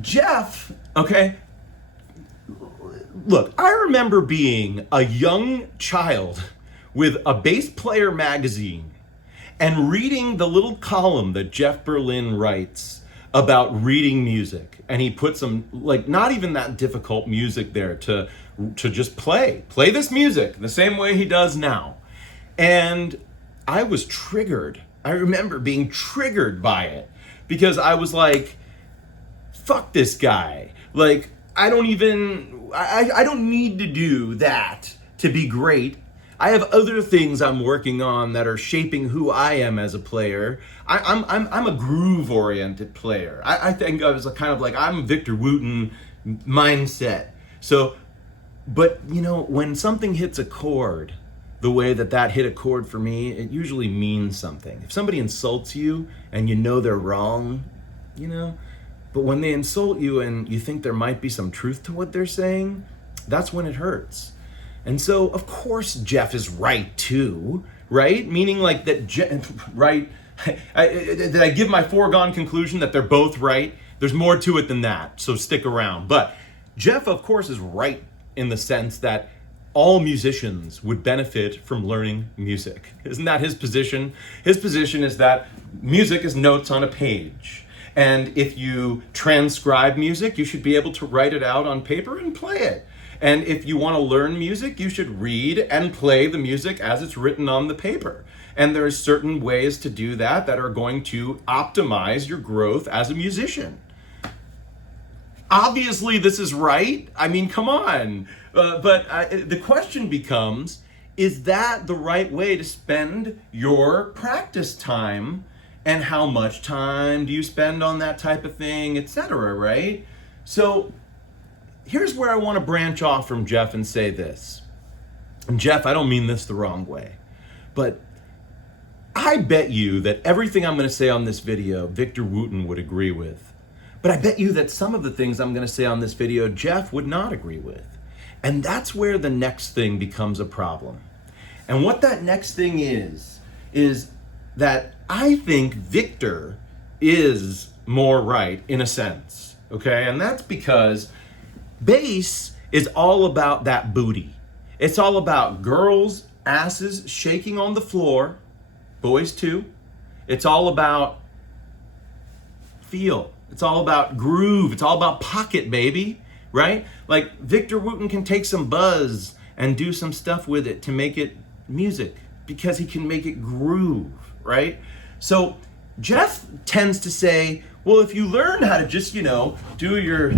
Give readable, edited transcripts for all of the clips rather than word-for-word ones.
Jeff, okay, look, I remember being a young child with a bass player magazine and reading the little column that Jeff Berlin writes about reading music. And he put some, like, not even that difficult music there to just play this music the same way he does now. And I was triggered. I remember being triggered by it because I was like, fuck this guy. Like, I don't need to do that to be great. I have other things I'm working on that are shaping who I am as a player. I'm a groove-oriented player. I think I was kind of like, I'm Victor Wooten mindset. So, but you know, when something hits a chord, the way that hit a chord for me, it usually means something. If somebody insults you and you know they're wrong, you know, but when they insult you and you think there might be some truth to what they're saying, that's when it hurts. And so, of course, Jeff is right too, right? Meaning like that, right? Did I give my foregone conclusion that they're both right? There's more to it than that, so stick around. But Jeff, of course, is right in the sense that all musicians would benefit from learning music. Isn't that his position? His position is that music is notes on a page. And if you transcribe music, you should be able to write it out on paper and play it. And if you want to learn music, you should read and play the music as it's written on the paper. And there are certain ways to do that are going to optimize your growth as a musician. Obviously, this is right. I mean, come on. But the question becomes, is that the right way to spend your practice time? And how much time do you spend on that type of thing, etc., right? So here's where I want to branch off from Jeff and say this. And Jeff, I don't mean this the wrong way, but I bet you that everything I'm going to say on this video, Victor Wooten would agree with. But I bet you that some of the things I'm going to say on this video, Jeff would not agree with. And that's where the next thing becomes a problem. And what that next thing is that I think Victor is more right in a sense, okay? And that's because bass is all about that booty. It's all about girls' asses shaking on the floor, boys too. It's all about feel. It's all about groove. It's all about pocket, baby, right? Like Victor Wooten can take some buzz and do some stuff with it to make it music because he can make it groove, right? So Jeff tends to say, well, if you learn how to just, do your,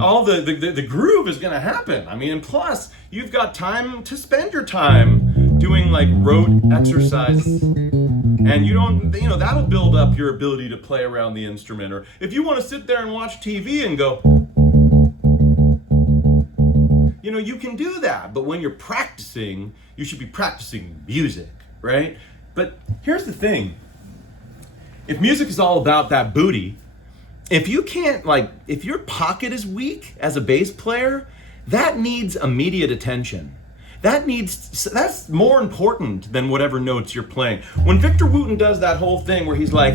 all the groove is gonna happen. I mean, and plus you've got time to spend your time doing like rote exercises, and you don't, that'll build up your ability to play around the instrument. Or if you want to sit there and watch TV and go, you can do that. But when you're practicing, you should be practicing music, right? But here's the thing. If music is all about that booty, if you can't, if your pocket is weak as a bass player, that needs immediate attention. That's more important than whatever notes you're playing. When Victor Wooten does that whole thing where he's like,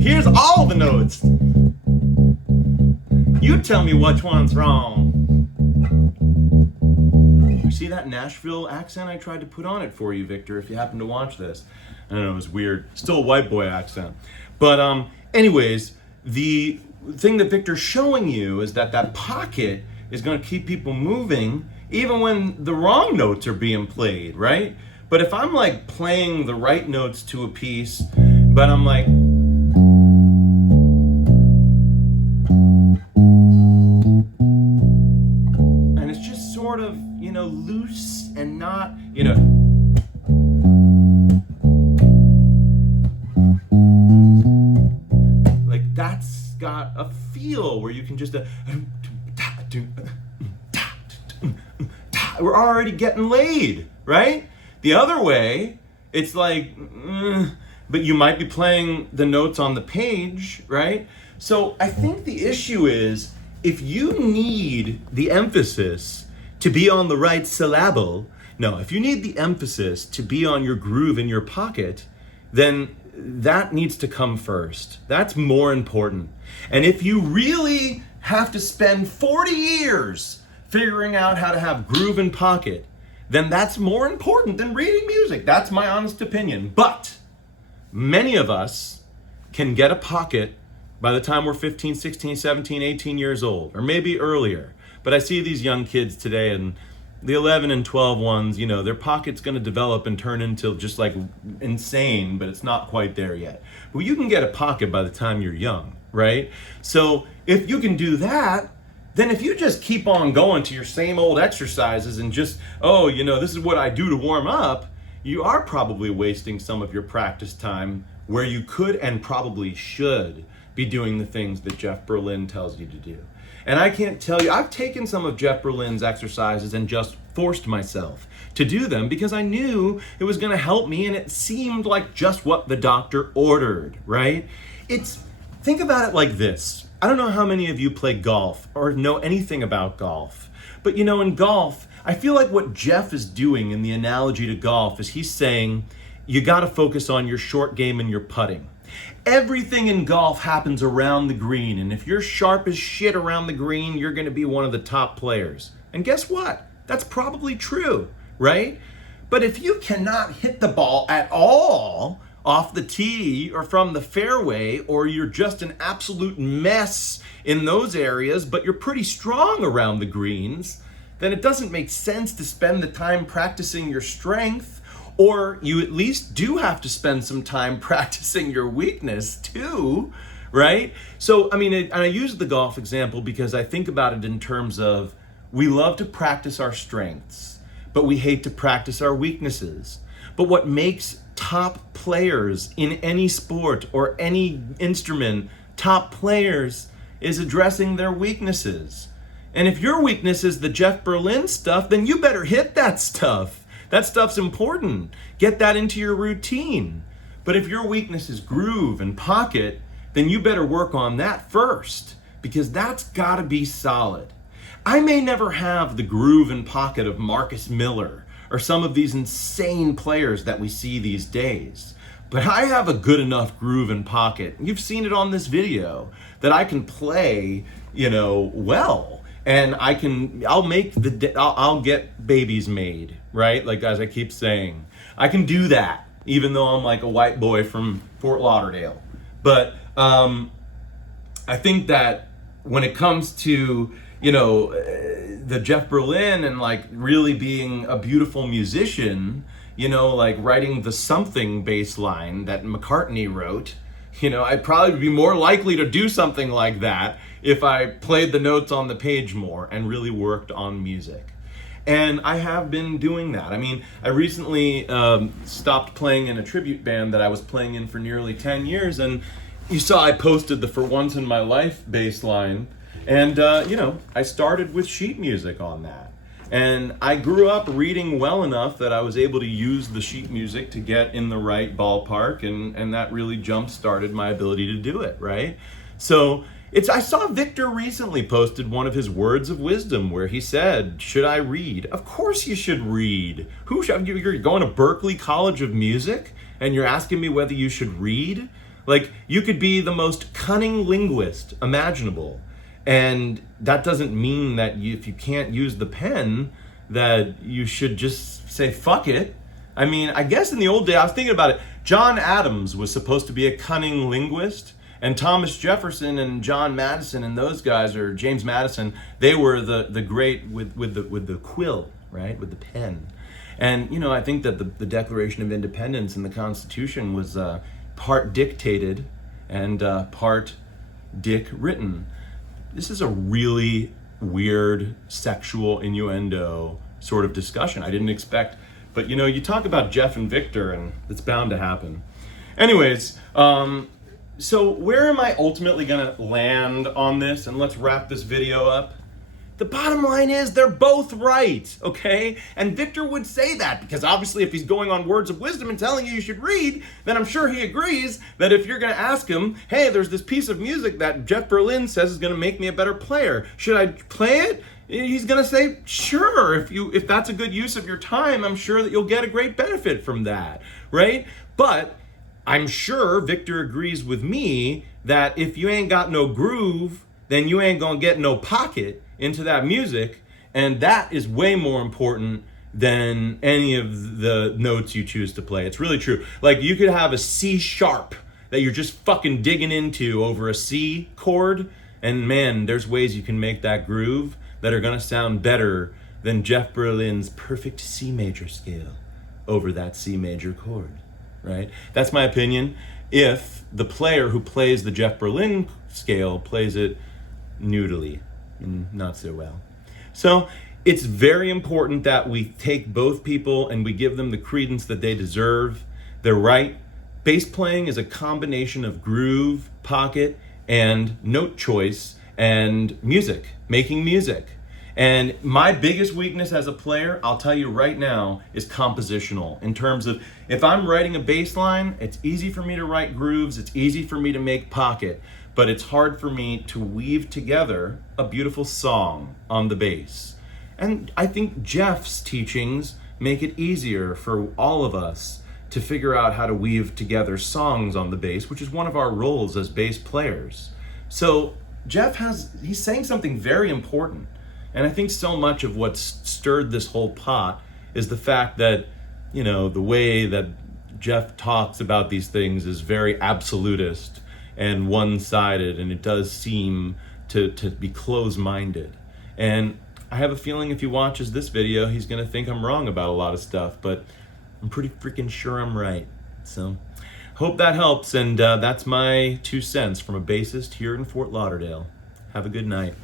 here's all the notes. You tell me which one's wrong. See that Nashville accent I tried to put on it for you, Victor, if you happen to watch this. I don't know, it was weird. Still a white boy accent. But anyways, the thing that Victor's showing you is that pocket is going to keep people moving even when the wrong notes are being played, right? But if I'm like playing the right notes to a piece, but I'm like, and it's just sort of, loose and not, like that's got a feel where you can just, we're already getting laid, right? The other way, it's like, but you might be playing the notes on the page, right? So I think the issue is, if you need the emphasis to be on the right syllable, if you need the emphasis to be on your groove in your pocket, then that needs to come first. That's more important. And if you really have to spend 40 years figuring out how to have groove and pocket, then that's more important than reading music. That's my honest opinion. But many of us can get a pocket by the time we're 15, 16, 17, 18 years old, or maybe earlier. But I see these young kids today, and the 11 and 12 ones, their pocket's going to develop and turn into just like insane, but it's not quite there yet. But you can get a pocket by the time you're young, right? So if you can do that, then if you just keep on going to your same old exercises and just, this is what I do to warm up, you are probably wasting some of your practice time where you could and probably should be doing the things that Jeff Berlin tells you to do. And I can't tell you, I've taken some of Jeff Berlin's exercises and just forced myself to do them because I knew it was going to help me, and it seemed like just what the doctor ordered, right? Think about it like this. I don't know how many of you play golf or know anything about golf, but in golf, I feel like what Jeff is doing in the analogy to golf is he's saying, you got to focus on your short game and your putting. Everything in golf happens around the green, and if you're sharp as shit around the green, you're going to be one of the top players. And guess what? That's probably true, right? But if you cannot hit the ball at all off the tee or from the fairway, or you're just an absolute mess in those areas, but you're pretty strong around the greens, then it doesn't make sense to spend the time practicing your strength. Or you at least do have to spend some time practicing your weakness too, right? So, and I use the golf example because I think about it in terms of we love to practice our strengths, but we hate to practice our weaknesses. But what makes top players in any sport or any instrument top players is addressing their weaknesses. And if your weakness is the Jeff Berlin stuff, then you better hit that stuff. That stuff's important. Get that into your routine. But if your weakness is groove and pocket, then you better work on that first, because that's gotta be solid. I may never have the groove and pocket of Marcus Miller or some of these insane players that we see these days, but I have a good enough groove and pocket. You've seen it on this video that I can play, well. And I'll get babies made, right? Like, as I keep saying, I can do that, even though I'm like a white boy from Fort Lauderdale. But I think that when it comes to, the Jeff Berlin and like really being a beautiful musician, like writing the Something bass line that McCartney wrote, I'd probably be more likely to do something like that if I played the notes on the page more and really worked on music. And I have been doing that. I recently stopped playing in a tribute band that I was playing in for nearly 10 years, and you saw I posted the For Once in My Life bass line, and I started with sheet music on that. And I grew up reading well enough that I was able to use the sheet music to get in the right ballpark, and that really jump-started my ability to do it, right? So I saw Victor recently posted one of his words of wisdom where he said, should I read? Of course you should read. You're going to Berklee College of Music and you're asking me whether you should read? Like, you could be the most cunning linguist imaginable. And that doesn't mean that if you can't use the pen, that you should just say, fuck it. I guess in the old days, I was thinking about it. John Adams was supposed to be a cunning linguist, and Thomas Jefferson and John Madison and those guys, or James Madison, they were the great with the quill, right? With the pen. And, I think that the Declaration of Independence and the Constitution was part dictated and part Dick written. This is a really weird sexual innuendo sort of discussion. I didn't expect, but you talk about Jeff and Victor and it's bound to happen. Anyways, so where am I ultimately gonna land on this? And let's wrap this video up. The bottom line is they're both right, okay? And Victor would say that because obviously if he's going on words of wisdom and telling you should read, then I'm sure he agrees that if you're gonna ask him, hey, there's this piece of music that Jeff Berlin says is gonna make me a better player. Should I play it? He's gonna say, sure, if that's a good use of your time, I'm sure that you'll get a great benefit from that, right? But I'm sure Victor agrees with me that if you ain't got no groove, then you ain't gonna get no pocket into that music, and that is way more important than any of the notes you choose to play. It's really true. Like, you could have a C sharp that you're just fucking digging into over a C chord, and man, there's ways you can make that groove that are gonna sound better than Jeff Berlin's perfect C major scale over that C major chord, right? That's my opinion. If the player who plays the Jeff Berlin scale plays it noodly and not so well. So it's very important that we take both people and we give them the credence that they deserve. They're right. Bass playing is a combination of groove, pocket, and note choice and music, making music. And my biggest weakness as a player, I'll tell you right now, is compositional. In terms of, if I'm writing a bass line, it's easy for me to write grooves, it's easy for me to make pocket, but it's hard for me to weave together a beautiful song on the bass. And I think Jeff's teachings make it easier for all of us to figure out how to weave together songs on the bass, which is one of our roles as bass players. So he's saying something very important. And I think so much of what's stirred this whole pot is the fact that, you know, the way that Jeff talks about these things is very absolutist and one-sided, and it does seem to be close-minded. And I have a feeling if he watches this video, he's gonna think I'm wrong about a lot of stuff, but I'm pretty freaking sure I'm right. So, hope that helps, and that's my 2 cents from a bassist here in Fort Lauderdale. Have a good night.